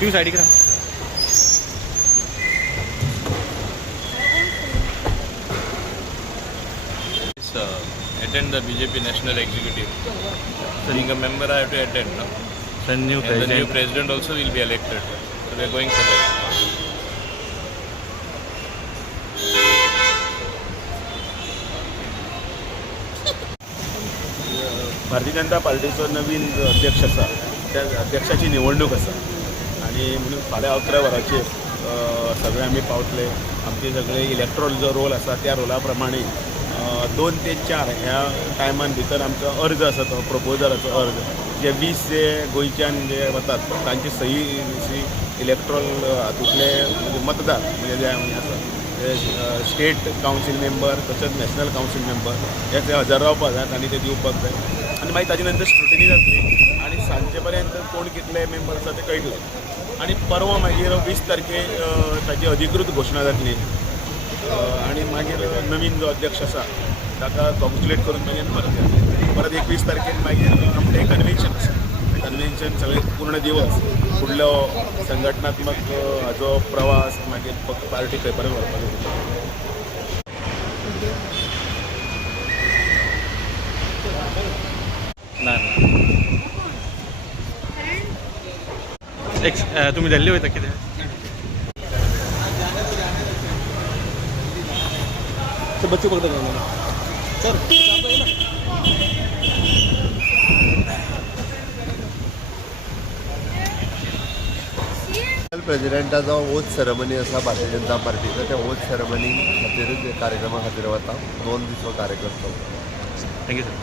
तू side करा. Attend the BJP National Executive. Being a member, I have to attend. No? The new And the new president. president also will be elected. So we are going for that. Bharatiya Janata पार्टीचो नवीन अध्यक्ष आसा त्या अध्यक्षाची निवडणूक आसा आणि म्हणून फाल्यां 11 वरांचेर सगळे आमी पावतले. आमचे सगळे इलेक्ट्रॉल जो रोल आसा त्या रोला प्रमाणे 2 ते 4 ह्या टायमान भितर आमचो अर्ज आसा तो प्रपोजलाचो अर्ज जे 20 जे गोंयच्यान जे वतात तांची सही इलेक्ट्रॉल हातूंतले म्हणजे मतदार म्हणजे जे आमी आसा स्टेट कावन्सील मेंबर तशेंच नॅशनल कावन्सील मेंबर हे ते हजर रावपाक जाय आनी ते दिवपाक जाय आनी मागीर ताजे नंतर स्क्रुटिनी जातली आनी सांजे पर्यंत कोण कितले मेंबर आसा ते कळटले आनी परवा मागीर 20 तारखेक ताची अधिकृत घोशणा जातली आनी मागीर नवीन जो अध्यक्ष आसा ताका कॉंग्रेच्युलेट करून मागीर परत 21 तारखेक मागीर आमचें कन्वेन्शन आसा कन्वेन्शन सगळे पूर्ण दिवस फुडलो संघटनात्मक हाजो प्रवास मागीर पार्टी खंय पर्यंत व्हरपाक तुम्ही दिल्ली वयता कितें बच्चू बघता सर प्रेसिडेंटाचो ओथ सेरेमनी आसा भारतीय जनता पार्टीचो त्या ओथ सेरेमनी खातीरच कार्यक्रमा खातीर वता 2 दीस कार्यक्रम चलता. Thank you sir.